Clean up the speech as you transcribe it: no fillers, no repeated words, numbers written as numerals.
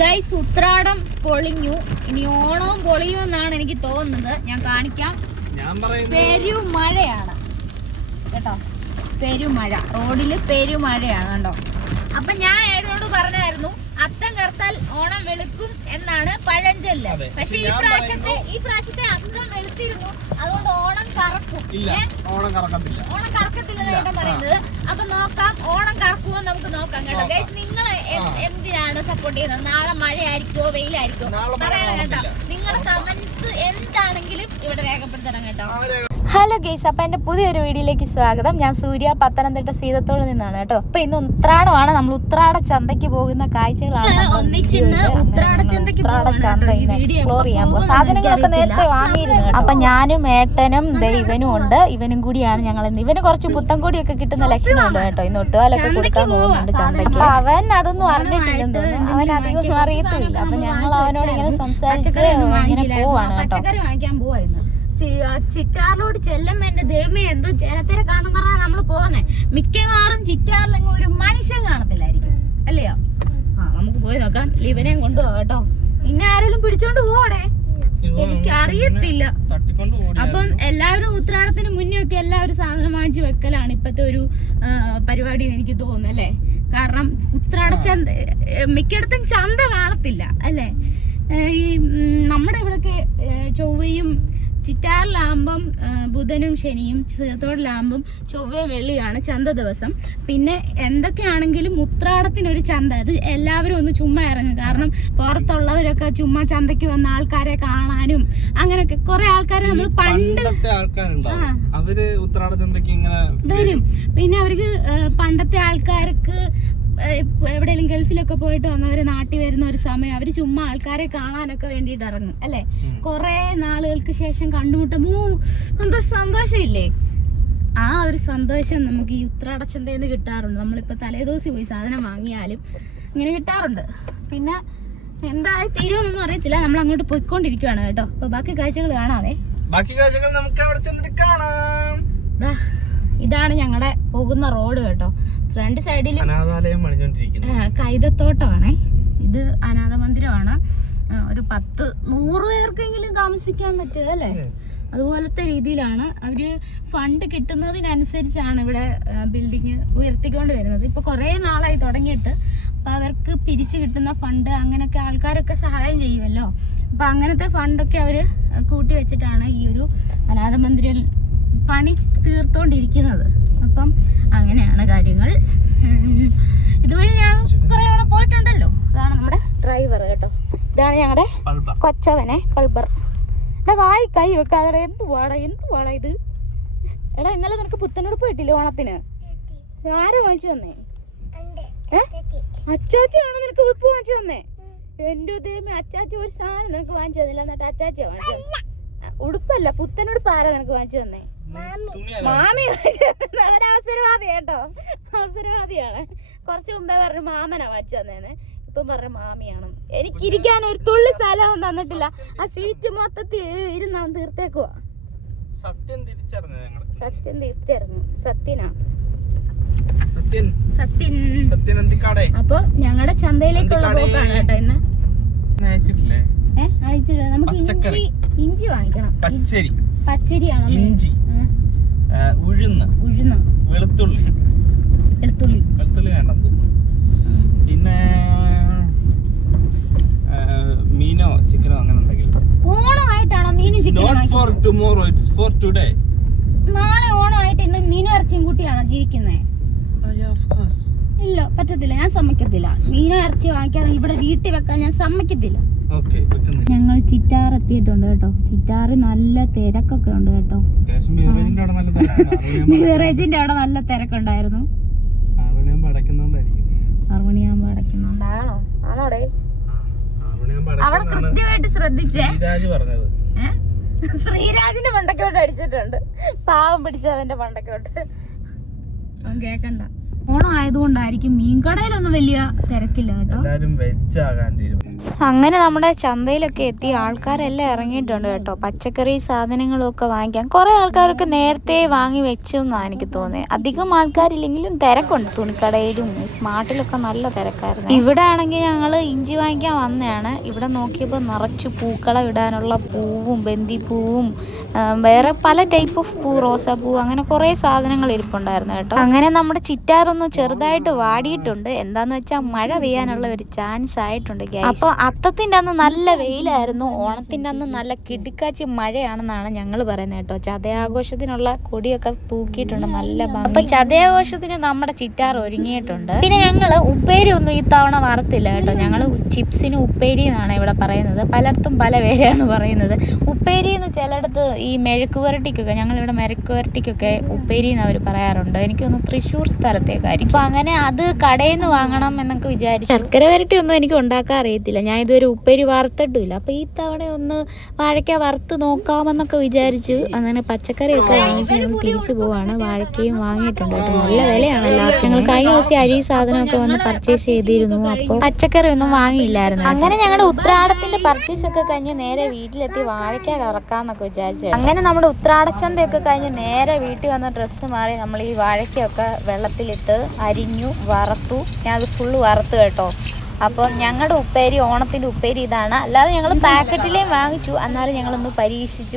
Guys, Uthradam പൊളിഞ്ഞു. ഇനി ഓണവും പൊളിയും എന്നാണ് എനിക്ക് തോന്നുന്നത്. ഞാൻ കാണിക്കാം. പെരുമഴയാണ് കേട്ടോ, പെരുമഴ. റോഡില് പെരുമഴയാണ് കണ്ടോ. അപ്പൊ ഞാൻ ഏട്ടനോട് പറഞ്ഞായിരുന്നു അത്തം കറുത്താൽ ഓണം വെളുക്കും എന്നാണ് പഴഞ്ചൊല്ല്. പക്ഷെ ഈ പ്രാവശ്യത്തെ അത്തം വെളുത്തിരുന്നു, അതുകൊണ്ട് ഓണം കറക്കും. ഓണം കറക്കത്തില്ലെന്ന് ഏട്ടൻ പറയുന്നത്. അപ്പൊ നോക്കാം, ഓണം കറക്കുമോ നമുക്ക് നോക്കാം കേട്ടോ. ഗൈസ്, നിങ്ങൾ എന്തിനാണ് സപ്പോർട്ട് ചെയ്യുന്നത്? നാളെ മഴയായിരിക്കോ വെയിലായിരിക്കോ പറയണം കേട്ടോ. നിങ്ങളുടെ കമന്റ്സ് എന്താണെങ്കിലും ഇവിടെ രേഖപ്പെടുത്തണം കേട്ടോ. ഹലോ ഗൈസ്, അപ്പം എൻ്റെ പുതിയൊരു വീഡിയോയിലേക്ക് സ്വാഗതം. ഞാൻ സൂര്യ, പത്തനംതിട്ട സീതത്തോട് നിന്നാണ് കേട്ടോ. അപ്പം ഇന്ന് ഉത്രാടമാണ്. നമ്മൾ ഉത്രാട ചന്തയ്ക്ക് പോകുന്ന കാഴ്ചകളാണ് ഉത്രാട ചന്ത ഇന്ന് എക്സ്പ്ലോർ ചെയ്യാൻ പോകും. സാധനങ്ങളൊക്കെ നേരത്തെ വാങ്ങിയിരുന്നു. അപ്പം ഞാനും ഏട്ടനും ഇവനും ഉണ്ട്. ഇവനും കൂടിയാണ് ഞങ്ങൾ ഇന്ന്. ഇവന് കുറച്ച് പുത്തൻകൊടിയൊക്കെ കിട്ടുന്ന ലക്ഷണമുണ്ട് കേട്ടോ. ഇന്ന് ഒട്ടുകാലൊക്കെ കൊടുക്കാൻ പോകുന്നുണ്ട് ചന്തയ്ക്ക്. അവൻ അതൊന്നും അറിഞ്ഞിട്ടില്ലെന്ന് തോന്നുന്നു. അവൻ അധികം ഒന്നും അറിയത്തുമില്ല. അപ്പം ഞങ്ങൾ അവനോട് ഇങ്ങനെ സംസാരിച്ച് ഇങ്ങനെ പോവാണ് കേട്ടോ. ചിറ്റാറിലോട് ചെല്ലുമ്പോ എന്റെ ദൈവമേ, എന്തോ ജനത്തിരക്കാന്ന് പറഞ്ഞാൽ നമ്മള് പോകുന്നേ. മിക്കവാറും ചിറ്റാറിലെങ്ങും ഒരു മനുഷ്യൻ കാണത്തില്ലായിരിക്കും, അല്ലയോ? നമുക്ക് പോയി നോക്കാം. ഇവനെയും കൊണ്ടുപോകാം കേട്ടോ. ഇന്നെ ആരെങ്കിലും പിടിച്ചോണ്ട് പോവണേ, എനിക്കറിയത്തില്ല. അപ്പം എല്ലാവരും ഉത്രാടത്തിന് മുന്നേ ഒക്കെ എല്ലാവരും സാധനം വാങ്ങിച്ച് വെക്കലാണ് ഇപ്പത്തെ ഒരു പരിപാടി എനിക്ക് തോന്നുന്നു, അല്ലേ? കാരണം ഉത്രാട ചന്ത മിക്കയിടത്തും ചന്ത കാണത്തില്ല, അല്ലേ? ഈ നമ്മുടെ ഇവിടൊക്കെ ചൊവ്വയും ചിറ്റാറിലാകുമ്പം ബുധനും ശനിയും, സീതത്തോടിലാകുമ്പം ചൊവ്വയും വെള്ളിയാണ് ചന്ത ദിവസം. പിന്നെ എന്തൊക്കെയാണെങ്കിലും ഉത്രാടത്തിനൊരു ചന്ത, അത് എല്ലാവരും ഒന്ന് ചുമ്മാ ഇറങ്ങും. കാരണം പുറത്തുള്ളവരൊക്കെ ചുമ്മാ ചന്തയ്ക്ക് വന്ന ആൾക്കാരെ കാണാനും അങ്ങനെയൊക്കെ കുറെ ആൾക്കാരെ നമ്മൾ പണ്ട് അവര് ഉത്രാട ചന്തയ്ക്ക് ഇങ്ങനെ വരും. പിന്നെ അവർക്ക് പണ്ടത്തെ ആൾക്കാർക്ക് എവിടെയെങ്കിലും ഗൾഫിലൊക്കെ പോയിട്ട് വന്നവര് നാട്ടിൽ വരുന്ന ഒരു സമയം അവര് ചുമ്മാ ആൾക്കാരെ കാണാനൊക്കെ വേണ്ടിയിട്ട് ഇറങ്ങും, അല്ലെ? കുറെ നാളുകൾക്ക് ശേഷം കണ്ടുമുട്ടുമ്പോ എന്തോ സന്തോഷമില്ലേ? ആ ഒരു സന്തോഷം നമുക്ക് ഈ ഉത്രാടച്ചന്തയിൽ നിന്ന് കിട്ടാറുണ്ട്. നമ്മളിപ്പോ തലേദിവസം പോയി സാധനം വാങ്ങിയാലും ഇങ്ങനെ കിട്ടാറുണ്ട്. പിന്നെ എന്തായി തീരുമെന്നൊന്നും അറിയത്തില്ല. നമ്മൾ അങ്ങോട്ട് പോയിക്കൊണ്ടിരിക്കുകയാണ് കേട്ടോ. അപ്പൊ ബാക്കി കാഴ്ചകൾ കാണാവേ. നമുക്ക് അവിടെ ചെന്നിട്ട് കാണാം. ഇതാണ് ഞങ്ങളുടെ പോകുന്ന റോഡ് കേട്ടോ. ഫ്രണ്ട് സൈഡിൽ കൈതത്തോട്ടമാണ്. ഇത് അനാഥ മന്ദിരമാണ്. ഒരു 10-100 പേർക്കെങ്കിലും താമസിക്കാൻ പറ്റുക, അല്ലേ? അതുപോലത്തെ രീതിയിലാണ് അവര് ഫണ്ട് കിട്ടുന്നതിനനുസരിച്ചാണ് ഇവിടെ ബിൽഡിങ് ഉയർത്തിക്കൊണ്ട് വരുന്നത്. ഇപ്പൊ കുറെ നാളായി തുടങ്ങിയിട്ട്. അപ്പൊ അവർക്ക് പിരിച്ചു കിട്ടുന്ന ഫണ്ട് അങ്ങനെയൊക്കെ ആൾക്കാരൊക്കെ സഹായം ചെയ്യുമല്ലോ. അപ്പൊ അങ്ങനത്തെ ഫണ്ടൊക്കെ അവര് കൂട്ടി വെച്ചിട്ടാണ് ഈ ഒരു അനാഥ മന്ദിരം പണി തീർത്തോണ്ടിരിക്കുന്നത്. അപ്പം അങ്ങനെയാണ് കാര്യങ്ങൾ. ഇതുവഴി ഞാൻ കുറെ തവണ പോയിട്ടുണ്ടല്ലോ. ഇതാണ് നമ്മുടെ ഡ്രൈവർ കേട്ടോ. ഇതാണ് ഞങ്ങളുടെ കൊച്ചവനെ പൾബർ. എടാ, വായി കൈ വെക്കാതെ. എന്തുവാടാ ഇത്? എടാ, ഇന്നലെ നിനക്ക് പുത്തനോട് പോയിട്ടില്ലേ ഓണത്തിന്? ആരാ വാങ്ങിച്ചു തന്നേ? അച്ചാച്ചിയാണോ നിനക്ക് ഉടുപ്പ് വാങ്ങിച്ചു തന്നേ? എന്റെ ദൈവമേ, അച്ചാച്ചി ഒരു സാധനം നിനക്ക് വാങ്ങിച്ചു തന്നില്ല. എന്നിട്ട് അച്ചാച്ചിയാ വാങ്ങിച്ചു തന്നെ. ഉടുപ്പല്ല, പുത്തനുടുപ്പ് ആരാ നിനക്ക് വാങ്ങിച്ചു തന്നേ? മാമി. അവരവസരവാദി കേട്ടോ, അവസരവാദിയാണ്. കുറച്ച് മുമ്പേ പറഞ്ഞു മാമനാ വാങ്ങിച്ചു തന്നേന്ന്. ഇപ്പം പറഞ്ഞ മാമിയാണ്. എനിക്കിരിക്കാൻ ഒരു തുള്ളി സ്ഥലവും തന്നിട്ടില്ല. ആ സീറ്റ് മൊത്തത്തിൽ ഇരുന്ന് അവൻ തീർത്തേക്കുവാ. സത്യം തിരിച്ചറിഞ്ഞു. അപ്പൊ ഞങ്ങളുടെ ചന്തയിലേക്കുള്ള പോക്കാണ് കേട്ടോ ഇന്ന്. അയച്ചിട്ട് നമുക്ക് ഇഞ്ചി വാങ്ങിക്കണം. പച്ചരിയാണോ? ഇഞ്ചി, ഉഴുന്ന്, വെളുത്തുള്ളി വേണ്ടത്. പിന്നെ മീനോ ചിക്കനോ അങ്ങനെ എന്തെങ്കിലും. ഓണമായിട്ടാണോ മീനും ചിക്കനും? നാളെ ഓണമായിട്ട് ഇന്ന് മീനും ഇറച്ചിയും കൂട്ടിയാണോ ജീവിക്കുന്നത്? ഇല്ല, പറ്റത്തില്ല. ഞാൻ സമ്മതിക്കത്തില്ല. മീനോ ഇറച്ചി വാങ്ങിക്കാതെ ഇവിടെ വീട്ടിൽ വെക്കാൻ ഞാൻ സമ്മതിക്കത്തില്ല. ഞങ്ങൾ ചിറ്റാർ എത്തിയിട്ടുണ്ട് കേട്ടോ. ചിറ്റാറ് നല്ല തിരക്കൊക്കെ ഉണ്ട് കേട്ടോ. ബിവറേജിന്റെ അവിടെ നല്ല തിരക്കുണ്ടായിരുന്നു. 6 മണിയാകുമ്പോ അടയ്ക്കുന്നുണ്ടാണോ? ആണോടെ? അവിടെ കൃത്യമായിട്ട് ശ്രദ്ധിച്ചേ. ശ്രീരാജിന്റെ പണ്ടക്കോട്ട് അടിച്ചിട്ടുണ്ട്. പാവം പിടിച്ചവന്റെ പണ്ടക്കോട്ട്. അവൻ കേക്കണ്ട. ഓണം ആയതുകൊണ്ടായിരിക്കും മീൻകടയിലൊന്നും വലിയ തിരക്കില്ല കേട്ടോ. എല്ലാരും വെജ് ആകാൻ തീരുമാനിച്ചു. അങ്ങനെ നമ്മുടെ ചന്തയിലൊക്കെ എത്തി ആൾക്കാരെല്ലാം ഇറങ്ങിയിട്ടുണ്ട് കേട്ടോ. പച്ചക്കറി സാധനങ്ങളും ഒക്കെ വാങ്ങിക്കാൻ കുറെ ആൾക്കാരൊക്കെ നേരത്തെ വാങ്ങി വെച്ചെന്നാണ് എനിക്ക് തോന്നിയത്. അധികം ആൾക്കാരില്ലെങ്കിലും തിരക്കുണ്ട്. തുണിക്കടയിലും സ്മാർട്ടിലൊക്കെ നല്ല തിരക്കായിരുന്നു. ഇവിടെ ആണെങ്കിൽ ഞങ്ങൾ ഇഞ്ചി വാങ്ങിക്കാൻ വന്നതാണ്. ഇവിടെ നോക്കിയപ്പോൾ നിറച്ചു പൂക്കളം ഇടാനുള്ള പൂവും ബന്ദിപ്പൂവും വേറെ പല ടൈപ്പ് ഓഫ് പൂ, റോസാപ്പൂ, അങ്ങനെ കുറേ സാധനങ്ങൾ ഇരിപ്പുണ്ടായിരുന്നു കേട്ടോ. അങ്ങനെ നമ്മുടെ ചിറ്റാറൊന്ന് ചെറുതായിട്ട് വാടിയിട്ടുണ്ട്. എന്താന്ന് വെച്ചാൽ മഴ പെയ്യാനുള്ള ഒരു ചാൻസ് ആയിട്ടുണ്ട്. അപ്പോൾ അത്തത്തിൻ്റെ അന്ന് നല്ല വെയിലായിരുന്നു. ഓണത്തിൻ്റെ അന്ന് നല്ല കിടുക്കാച്ചി മഴയാണെന്നാണ് ഞങ്ങൾ പറയുന്നത് കേട്ടോ. ചതയാഘോഷത്തിനുള്ള കൊടിയൊക്കെ തൂക്കിയിട്ടുണ്ട്, നല്ല ഭംഗി. അപ്പോൾ ചതയാഘോഷത്തിന് നമ്മുടെ ചിറ്റാർ ഒരുങ്ങിയിട്ടുണ്ട്. പിന്നെ ഞങ്ങൾ ഉപ്പേരി ഒന്നും ഈ തവണ വറുത്തില്ല കേട്ടോ. ഞങ്ങൾ ചിപ്സിന് ഉപ്പേരി എന്നാണ് ഇവിടെ പറയുന്നത്. പലയിടത്തും പല പേരാണ് പറയുന്നത്. ഉപ്പേരി എന്ന് ചിലയിടത്ത് ഈ മെഴുക്ക് പുരട്ടിക്കൊക്കെ, ഞങ്ങളിവിടെ മെഴുക്ക് പുരട്ടിക്കൊക്കെ ഉപ്പേരി എന്ന് അവർ പറയാറുണ്ട്. എനിക്കൊന്ന് തൃശ്ശൂർ സ്ഥലത്തേക്കായിരിക്കും. അപ്പോൾ അങ്ങനെ അത് കടയിൽ നിന്ന് വാങ്ങണം എന്നൊക്കെ വിചാരിച്ചു. ശർക്കര വരട്ടി ഒന്നും എനിക്ക് ഉണ്ടാക്കാൻ അറിയത്തില്ല. ഞാൻ ഇതുവരെ ഉപ്പേരി വറുത്തിട്ടില്ല. അപ്പോൾ ഈ തവണ ഒന്ന് വാഴയ്ക്ക വറുത്ത് നോക്കാമെന്നൊക്കെ വിചാരിച്ചു. അങ്ങനെ പച്ചക്കറിയൊക്കെ വാങ്ങിച്ച് ഞങ്ങൾ തിരിച്ചു പോവാണ്. വാഴയ്ക്കയും വാങ്ങിയിട്ടുണ്ട് കേട്ടോ. നല്ല വിലയാണ് എല്ലാവർക്കും. ഞങ്ങൾ കഴിഞ്ഞ ദിവസം അരി സാധനമൊക്കെ വന്ന് പർച്ചേസ് ചെയ്തിരുന്നു. അപ്പോൾ പച്ചക്കറി ഒന്നും വാങ്ങിയില്ലായിരുന്നു. അങ്ങനെ ഞങ്ങളുടെ ഉത്രാടത്തിന്റെ പർച്ചേസ് ഒക്കെ കഴിഞ്ഞ് നേരെ വീട്ടിലെത്തി വാഴയ്ക്ക കറക്കാന്നൊക്കെ വിചാരിച്ചു. അങ്ങനെ നമ്മുടെ ഉത്രാടച്ചന്തയൊക്കെ കഴിഞ്ഞ് നേരെ വീട്ടിൽ വന്ന ഡ്രസ്സ് മാറി നമ്മൾ ഈ വാഴയ്ക്കൊക്കെ വെള്ളത്തിലിട്ട് അരിഞ്ഞു വറുത്തു. ഞാൻ അത് ഫുള്ള് വറുത്ത് കേട്ടോ. അപ്പം ഞങ്ങളുടെ ഉപ്പേരി, ഓണത്തിൻ്റെ ഉപ്പേരി ഇതാണ്. അല്ലാതെ ഞങ്ങൾ പാക്കറ്റിലേയും വാങ്ങിച്ചു. എന്നാലും ഞങ്ങളൊന്ന് പരീക്ഷിച്ചു.